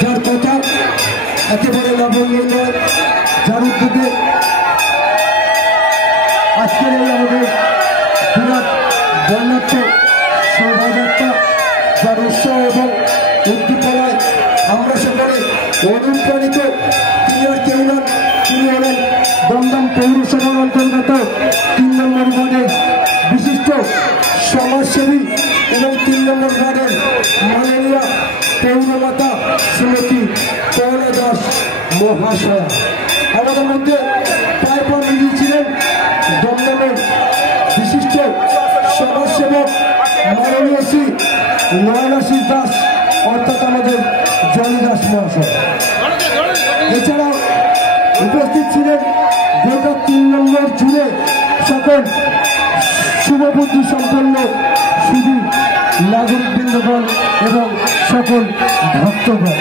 যার কথা একেবারে নগণ্য নয়, যার উদ্যোগে আজকের এই আমাদের বিরাট বর্ণাঢ্য শোভাযাত্রা, যার উৎসাহ এবং উদ্দীপনায় আমরা সকলে অনুপ্রাণিত। তিনি আর কেউ নন, তিনি হলেন দমদম পৌরসভার অন্তর্গত ৩ নম্বর ওয়ার্ডের বিশিষ্ট সমাজসেবী এবং ৩ নম্বর ওয়ার্ডের মাননীয়া পৌরমাতা শ্রীমতী পৌলা দাস মহাশয়া। আমাদের মধ্যে প্রায় মিলিয়ে ছিলেন দমদমের বিশিষ্ট সমাজসেবক মাননীয় শ্রী নয়নাশিস দাস অর্থাৎ আমাদের জনি দাস মহাশয়। এছাড়াও উপস্থিত ছিলেন গোটা ৩ নম্বর জুড়ে সকল শুভবুদ্ধি সম্পন্ন শুধু নাগরিকবৃন্দগণ এবং সকল ভক্তগণ।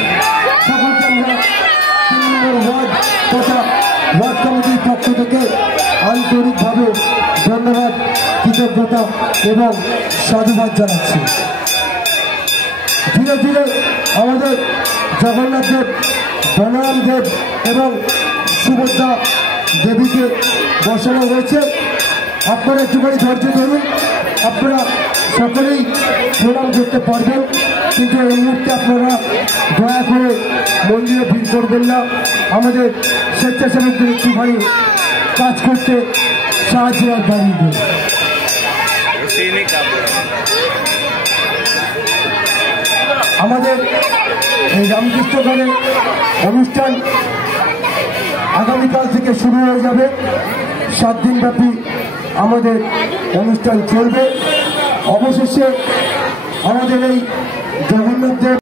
সকলকে আমরা ৩ নম্বর ওয়ার্ড তথা ওয়ার্ড কমিটির পক্ষ থেকে আন্তরিকভাবে ধন্যবাদ, কৃতজ্ঞতা এবং সাধুবাদ জানাচ্ছি। ধীরে ধীরে আমাদের জগন্নাথ দেব, বলরাম দেব এবং সুভদ্রা দেবীকে বসানো হয়েছে। আপনারা একটুখানি ধৈর্য ধরুন, আপনারা সকলেই প্রণাম করতে পারবেন, কিন্তু এই মুহূর্তে আপনারা দয়া করে মন্দিরে ভিড় করবেন না। আমাদের স্বেচ্ছাসেবকদের একটুখানি কাজ করতে সাহায্য আর বাড়িয়ে দেন। আমাদের এই রামকৃষ্ণগড়ের অনুষ্ঠান আগামীকাল থেকে শুরু হয়ে যাবে। 7 দিন ব্যাপী আমাদের অনুষ্ঠান চলবে। অবশেষে আমাদের এই জগন্নাথ দেব